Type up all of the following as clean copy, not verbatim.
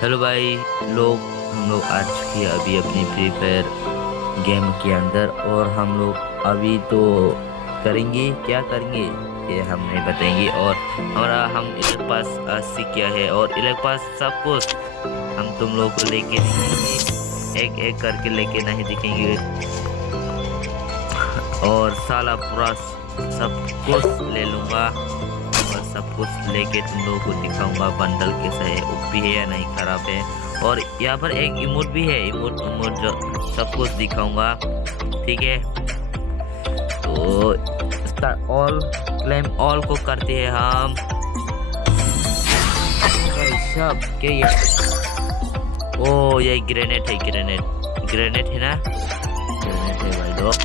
Hello भाई लोग, हम लोग आ चुके हैं अभी अपनी फ्री फायर गेम के अंदर। और हम लोग अभी तो करेंगे, क्या करेंगे ये हम नहीं बताएंगे। और हम इलेक्ट पास सीख किया है और इलेक्ट पास सब कुछ हम तुम लोग को लेके दिखाएंगे, एक एक करके लेके नहीं दिखेंगे। और साला पूरा सब कुछ ले लूंगा और सब कुछ लेके तुम लोगों को दिखाऊंगा बंडल कैसा है, ओपी है या नहीं, खराब है। और यहाँ पर एक इमोट भी है, इमोट इमोट जो सब कुछ दिखाऊंगा, ठीक है। तो स्टार्ट ऑल, क्लेम ऑल को करते हैं हम। भाई साहब क्या ये, ओ ये ग्रेनेड है, ग्रेनेड है ना, ग्रेनेड है भाई लोग।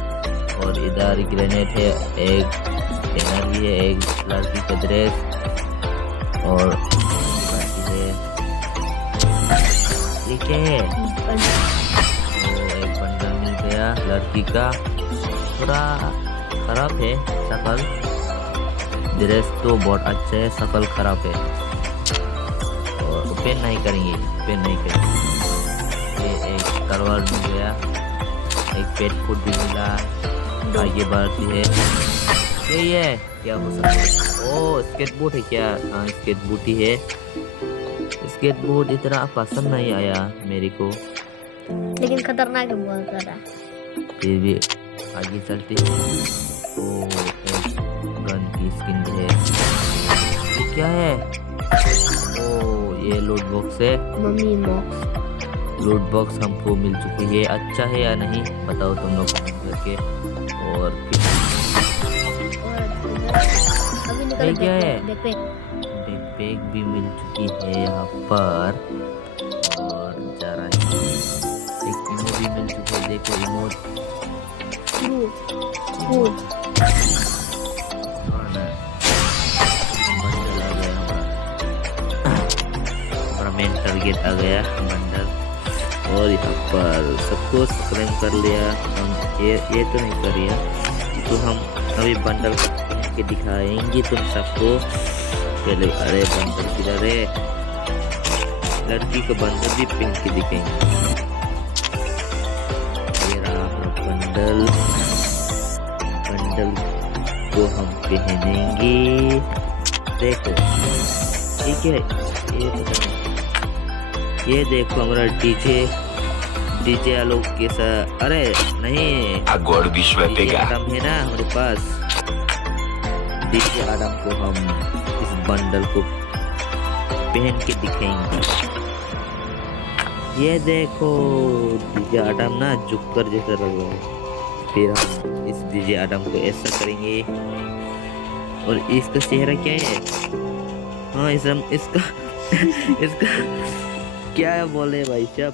और इधर ग्रेनेड है, एक बैनर भी है, एक लड़की का ड्रेस और बाकी है। ये क्या है, तो एक बंडल मिल गया लड़की का, थोड़ा खराब है शक्ल, ड्रेस तो बहुत अच्छा है, शक्ल खराब है। और ओपन नहीं करेंगे, ओपन नहीं करेंगे। ये एक तलवार मिल गया, एक पेट फूड भी मिला, आगे बढ़ती है। ये क्या हो सकता है, ओ स्केटबोर्ड है क्या? हाँ स्केटबोर्ड ही है। स्केटबोर्ड इतना पसंद नहीं आया मेरे को, लेकिन खतरनाक है बहुत ज्यादा। फिर भी आगे चलते हैं। ओ एक गन की स्किन है, ये क्या है? ओ ये लूट बॉक्स है, मम्मी बॉक्स। लूट बॉक्स हमको मिल चुकी है, अच्छा है या नहीं बताओ तुम लोग कमेंट करके। और अभी क्या है, बैकपैक बैग भी मिल चुकी है यहाँ पर। और जा रहा है, एक इमोट भी मिल चुकी है, देखो इमोट। बंडल आ गया हमारा मेन टारगेट आ गया बंडल। और यहाँ पर सब कुछ क्लेम कर लिया हम, ये तो नहीं कर लिया, तो हम अभी बंडल के दिखाएंगे तुम सबको पहले। अरे बंडल किधर है, लड़की को बंडल भी पिन के दिखेंगे। ये रहा बंडल, बंडल को हम पहनेंगे, देखो ठीक है। ये देखो हमारा डीजे आलोक के साथ, अरे नहीं डीजे आदम है ना हमारे पास, डीजे आदम को हम इस बंडल को पहन के दिखाएंगे। ये देखो डीजे आदम ना जुकर जैसा लग रहा है। फिर हम इस डीजे आदम को ऐसा करेंगे। और इसका चेहरा क्या है, हाँ इसका इसका क्या बोले भाई साहब,